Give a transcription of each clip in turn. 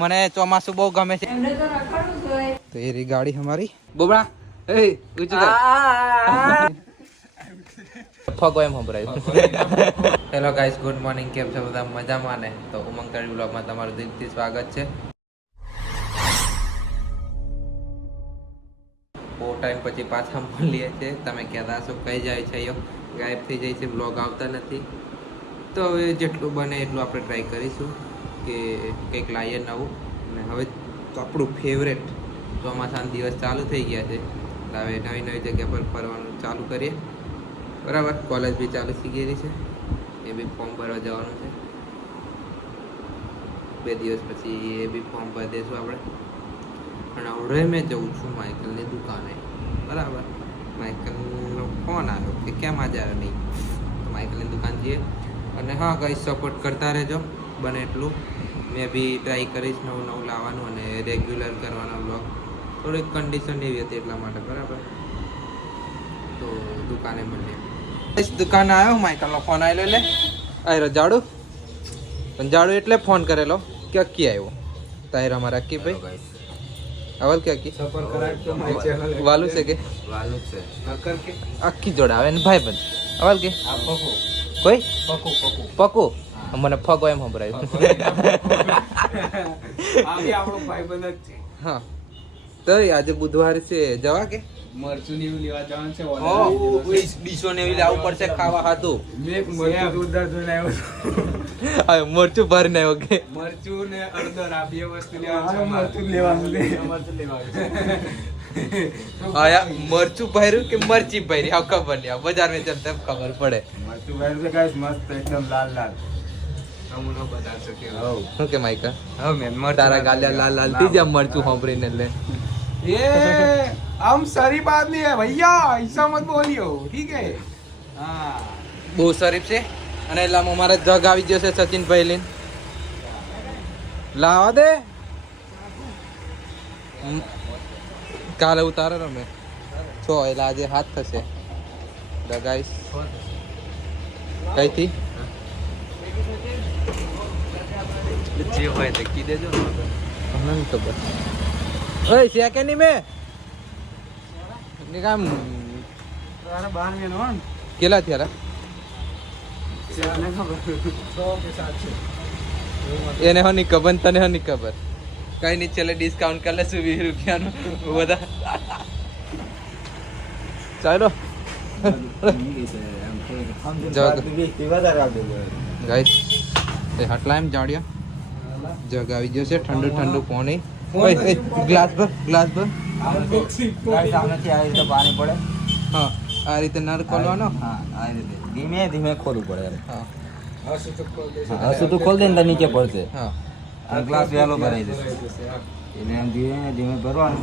મને ચોમાસું બહુ ગમે છે તો એ રહી ગાડી અમારી બોબડા ફગો એમ સંભળાયું. Hello guys, good morning. કેમ છો બધા? મજામાં ને? તો ઉમંગ કરી બ્લોગમાં તમારું દિલથી સ્વાગત છે. બહુ ટાઈમ પછી પાછા મળીએ છીએ. તમે કહેતા હશો કઈ જાય છે, ગાયબ થઈ જાય છે, બ્લોગ આવતા નથી. તો હવે જેટલું બને એટલું આપણે ટ્રાય કરીશું કે કંઈક લાવીએ નવું. અને હવે તો આપણું ફેવરેટ ચોમાસાના દિવસ ચાલુ થઈ ગયા છે. હવે નવી નવી જગ્યા પર ફરવાનું ચાલુ કરીએ. બરાબર, કોલેજ બી ચાલુ થઈ ગયેલી છે, એ બી ફોર્મ ભરવા જવાનું છે. 2 દિવસ પછી એ બી ફોર્મ ભરી દઈશું આપણે. અને હવે મેં જઉં છું માઇકલની દુકાને. બરાબર, માઇકલનો ફોન આવ્યો કે કેમ હાજર નહીં. તો માઇકલની દુકાન જઈએ. અને હા ગાઈસ, સપોર્ટ કરતા રહેજો બને એટલું. મેં બી ટ્રાય કરીશ નવું નવું લાવવાનું અને રેગ્યુલર કરવાનો બ્લોગ. થોડીક કન્ડિશન એવી હતી એટલા માટે. બરાબર, તો દુકાને મળીએ. દુકાને આવ્યો, માઇકલનો ફોન આવેલો એટલે આવ્યો જાડુ. પણ જાડુ એટલે ફોન કરેલો કે અક્કી આવ્યો. તાહિર અમારા અક્કી ભાઈ અવલ કે અક્કી વાલું છે કે અક્કી જોડે આવે ને ભાઈ બંધ અવલ કે કોઈ પકુ મને ફગો એમ સંભળાયું. હા, તો આજે બુધવાર છે, જવા કે મરચું ને એવું લેવા જવાનું છે. ડીશો ને એવું લાવવું પડશે ખાવા હાથું. મરચું ભરીને આવ્યો કે મરચું ને અડદર આ બે વસ્તુ લેવાનું છે. હા, મરચું ભર્યું કે મરચી ભરી આવ ખબર નહીં. બજાર में चलते ખબર પડે. મરચું ભર્યું છે ગાઈસ, મસ્ત એકદમ લાલ લાલ. નમૂનો બતાવશો કે શું કે માઈકા? હા મેન તારા ગાલિયા લાલ લાલ થઈ જાય મરચું સાંભળીને. એટલે ये हम सारी बात नहीं है भैया, ऐसा मत बोलियो, ठीक है? हाँ, બહુ શરીફ છે. અને એટલામાં અમારે જગ આવી ગયો છે સચિનભાઈ લઈને. લાવા દે કાલે ઉતારે રમે 6 એટલે આજે 7 થશે. ગાઈસ કઈથી જે હોય તે કી દેજો ને. અમને ખબર. ઓય છે કે નહીં? મેં નિકામ તારા બાર મેં નો કેલા થયા ને ખબર 100 के साथ છે. એને હો નહીં ખબર, તને હો નહીં ખબર. કઈ નહીં, ચલે ડિસ્કાઉન્ટ કરી લેશું 20 રૂપિયાનું બધા. ચાલો ગાઈસ, એ હટલા એમ જાડ્યા જગ આવી ગયો છે. ઠંડુ ઠંડુ પાણી. ગ્લાસ ભર, ગ્લાસ ભર. સામેથી આવી રીતે પાણી પડે. હા, આ રીતે નળ ખોલવાનો. હા, આ રીતે ધીમે ધીમે ખોલવું પડે. હા હસું તો ખોલ દે ને તો નીચે પડશે. હા, આ ગ્લાસ વહેલો ભરાઈ જશે. એને એમ ધીમે ધીમે ભરવાનું.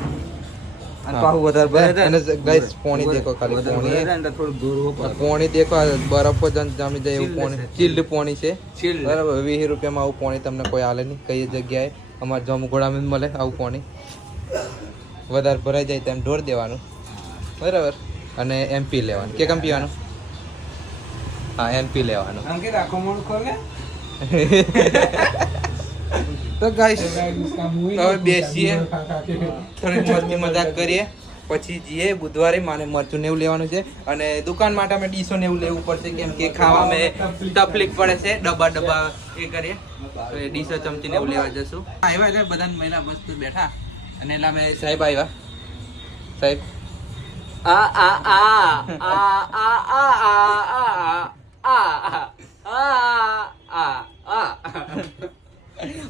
અને હા. પાછું વધારે ભરે છે અને ગાઈસ પાણી દેખો, ખાલી વધારે પાણી ભરે ને તો થોડું દૂર પાણી દેખો. બરફો જામી જાય એવું પાણી. ચીલ્ડ પાણી છે. Chilled. બરાબર, 20 રૂપિયામાં આવું પાણી તમને કોઈ હાલે નહીં. કઈ જગ્યાએ અમારા જામુગોડામાં મળે આવું પાણી. વધારે ભરાઈ જાય તેમ ઢોર દેવાનું. બરાબર, અને એમ પી લેવાનું. કે કેમ પીવાનું? હા, એમ પી લેવાનું. આમ કે રાખો મોડ ખોલે. તો ગાઈસ इसका मुंह હવે બેસીએ, થોડી મસ્તી મજાક કરીએ, પછી જઈએ બુધવારે. માને મરચું ને એવું લેવાનું છે. અને દુકાન માટે અમે ડીશો ને એવું લેવું પડશે, કેમ કે ખાવામાં તકલીફ પડે છે. ડબ્બા ડબ્બા એ કરીએ તો એ ડીશો ચમચી ને એવું લેવા જશું. આવ્યા એટલે બધા મહિલા મસ્ત બેઠા. અને એટલે અમે સાહેબ આવ્યા. સાહેબ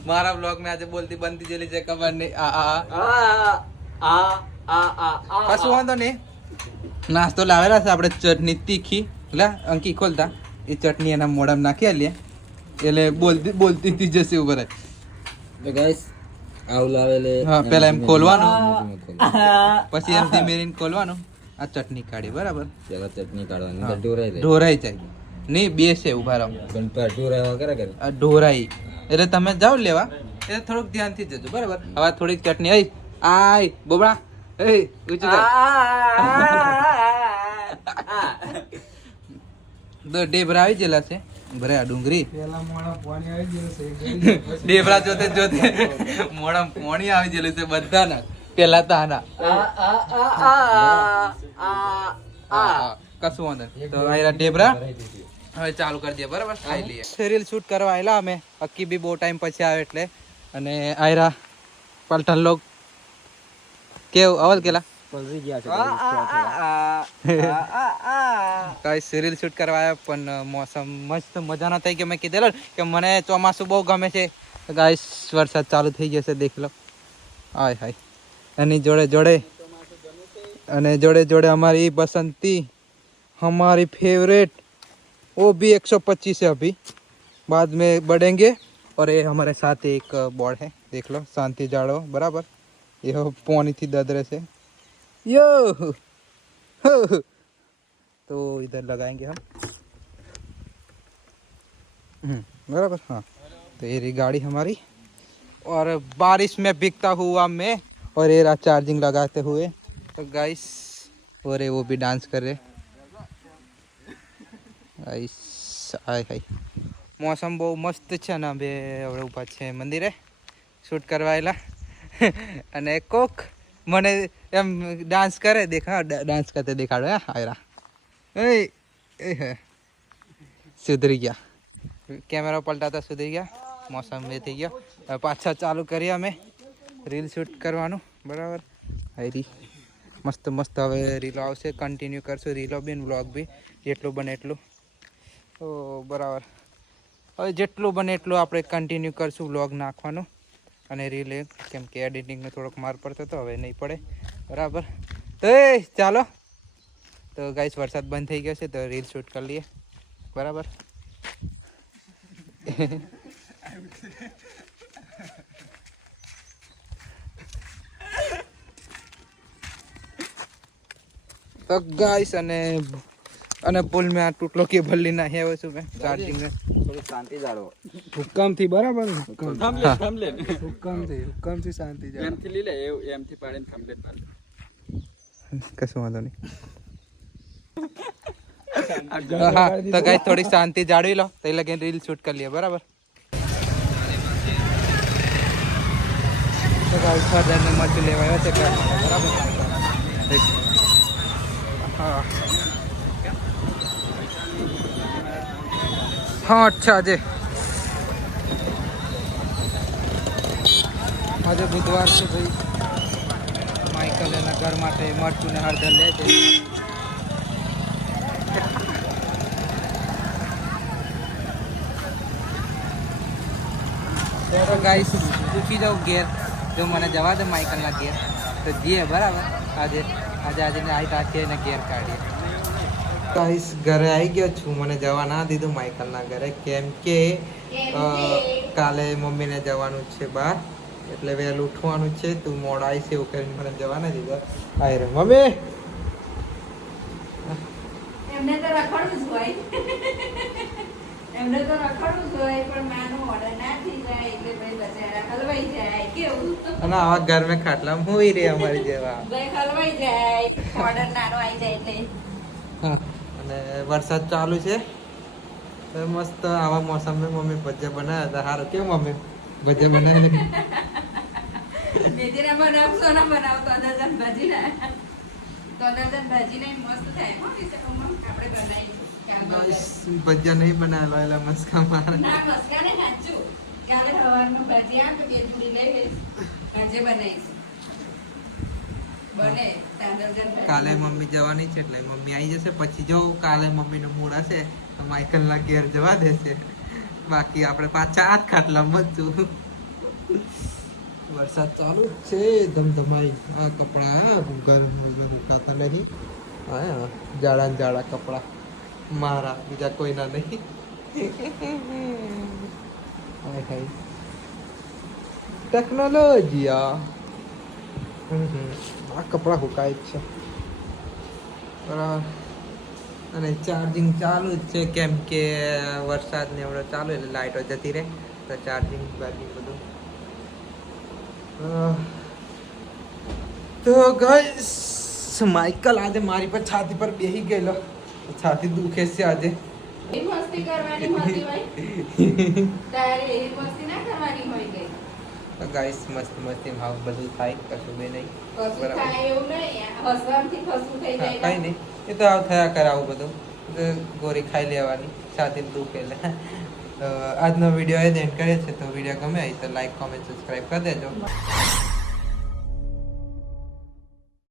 મારા બ્લોગ મેં આજે બોલતી બનતી જેલી છે ખબર નહીં. કશું વાંધો નહીં. નાસ્તો લાવેલા છે આપણે, ચટણી તીખી. લે અંકી ખોલતા એ ચટણી એના મોઢામાં નાખી આલીએ એટલે બોલતી બોલતી થઈ જશે ઉપર. તો ગાઈસ આવું લાવેલે. હા, પહેલા એમ ખોલવાનું, ખોલવાનું. પછી એમ ધીમે રહીને ખોલવાનું. આ ચટણી કાઢી. બરાબર, પેલા ચટણી કાઢવાની, હા. તો ઢોરાઈ જાય. ઢોરાઈ જાય નહીં. બે છે ઉભા રહો. પણ પેલા ઢોરાવા કરે કરે. આ ઢોરાઈ એટલે તમે જાઓ લેવા એટલે થોડુંક ધ્યાનથી જજો. બરાબર, હવે થોડીક ચટણી આઈ આય બોબડા એ ઊંચું કર. તો ડેબરા આવી ગયેલા છે. ભરે આ ડુંગળી પેલા મોણા પાણી આવી ગયું છે ડેબરા જોતે જોતે મોડા પોણી આવી ગયેલું છે બધાના પેલા તો આના કશું વાંધો નહીં. તો આ ડેબરા હવે ચાલુ કરી દે બરાબર ખાઈ લઈએ રીલ શૂટ કરવા આવેલા અમે અક્કી બી બહુ ટાઈમ પછી આવે એટલે અને આયરા પલટન લોગ કેવું અવલ કેલા પલરી ગયા છે કઈ સિરિયલ શૂટ કરવા આવ્યા પણ મોસમ મસ્ત મજાનો થઈ ગયો મેં કીધેલો કે મને ચોમાસું બહુ ગમે છે ગાઈસ વરસાદ ચાલુ થઈ ગયો છે દેખ લો હાય હાય એની જોડે જોડે અને જોડે જોડે हमारी बसंती हमारी फेवरेट वो भी 125 है अभी बाद में बढ़ेंगे और ये हमारे साथ एक बोर्ड है देख लो शांति जाड़ो बराबर ये पौनी थी ददरे से यो तो इधर लगाएंगे हम बराबर हाँ तो ये रही गाड़ी हमारी और बारिश में भीगता हुआ मैं और ये रहा चार्जिंग लगाते हुए तो गाइस और वो भी डांस कर रहे गाइस आय हाय मौसम બહુ મસ્ત છે ને બે હવે ઊભા છે મંદિરે શૂટ કરવાયેલા અને કોક મને એમ ડાન્સ કરે દેખા ડાન્સ કરતે દેખાડો હે આયરા એ સુધરી ગયા કેમેરા પલટાતા સુધરી ગયા મौसम એ થઈ ગયો હવે પાછા ચાલુ કરીએ અમે રીલ શૂટ કરવાનું બરાબર આયરી મસ્ત મસ્ત હવે રીલો આવશે કન્ટિન્યુ કરશું રીલો બી વ્લોગ બી જેટલું બને એટલું તો બરાબર હવે જેટલું બને એટલું આપણે કન્ટિન્યુ કરશું વ્લોગ નાખવાનું અને રીલ કેમ કે એડિટિંગનો થોડોક માર પડતો હતો હવે નહીં પડે બરાબર તો ચાલો તો ગાઈસ વરસાદ બંધ થઈ ગયો છે તો રીલ શૂટ કરી લઈએ બરાબર तो गाइस અને પુલ में આ ટૂટલો કેબલ લઈને આવ્યો છું મેં ચાર્જિંગ ને થોડી શાંતિ જાળવો હુકમ થી બરાબર હુકમ થમલેન થી શાંતિ જાય એમથી લઈ લે એમથી પાડીને થમલેન માર કશું વાંધો નહીં હા તો ગાઈસ થોડી શાંતિ જાળવી લો તો લગીને રીલ શૂટ કરી લઈએ બરાબર તો ગાઈસ ફાધર ને મરચું લેવા આવ્યા છે બરાબર હા हाँ अच्छा अजय आज बुधवार से भाई माइकल एना घर माटे मरचू ने हरदर ले છે तो गाइस पूछी जाओ गेर जो મને જવા દે માઇકલ ના ગેર તો જીએ બરાબર આજે આજે આજે ને આઈ તાકે ને ગેર કાઢીએ ગાઈસ ઘરે આવી ગયો છું મને જવા ના દીધું માઇકલ ના ઘરે કેમ કે કાલે મમ્મીને જવાનું છે બહાર એટલે વહેલું ઉઠવાનું છે તું મોડા આવીશ એવું કરીને મને જવા ના દીધો આઈ રે મમ્મી એમને તો રખડવું જ હોય એમને તો રખડવું જ હોય પણ માનો ઓર્ડર ના થઈ જાય એટલે ભાઈ બચારા હલવાઈ જાય કેવું અને આવા ઘર મેં ખાટલા હોઈ રે અમારી જેવા ભાઈ હલવાઈ જાય ઓર્ડર નાનો આવી જાય એટલે હા અને વરસાદ ચાલુ છે તો મસ્ત આવા મોસમમાં મમ્મી ભજીયા બનાવ્યા હતા સારું કેવું મમ્મી ભજીયા બનાવી મેથીના બનાવશો ના બનાવતો દર્જન ભાજીના તો દર્જન ભાજીને મસ્ત થાય હો વિચારોમાં આપણે બનાવીશું ભજીયા નહીં બનાવેલા એટલે મસ્કા મારે ના મસ્કાને નાચું કાલે સવારમાં ભાજી આમ તો બે પૂરી લઈ ભાજી બનાવીશું બને તાંદરજન કાલે મમ્મી જવાની છે એટલે મમ્મી આવી જશે પછી જો કાલે મમ્મીનો મૂડ હશે તો માઇકલના ઘેર જવા દેશે બાકી આપણે પાછા આ ખાટલામાં જ છું વરસાદ ચાલુ જ છે ધમધમાઈ આ કપડા ગરમ દુખાતા નહીં હા જાડા ને જાડા કપડા મારા બીજા કોઈના નહીં હાય હાય ટેકનોલોજી આ કપડા હુકાય જ છે બરાબર અને ચાર્જિંગ ચાલુ જ છે કેમ કે વરસાદ ને એવડો ચાલુ એટલે લાઇટો જતી રહે તો ચાર્જિંગ બાકી બધું તો ગાઈસ માઇકલ આજે મારી પર છાતી પર બેસી ગયેલો છાતી દુખે છે આજે એ મસ્તી કરવાની હોતી હોય તારે એવી મસ્તી ના કરવાની હોય કે ગાઈસ મસ્ત મસ્તી માં બધું થાય કશું બે નહીં કશું થાય એવું નહીં હસવાથી કશું થઈ હા, જાય કઈ નહીં એ તો આવ થયા કરે આવું બધું તો ગોરી ખાઈ લેવાની છાતી દુખે એટલે તો આજનો વિડીયો એ જ એન્ડ કરે છે તો વિડીયો ગમે હોય તો લાઈક કોમેન્ટ સબસ્ક્રાઈબ કરી દેજો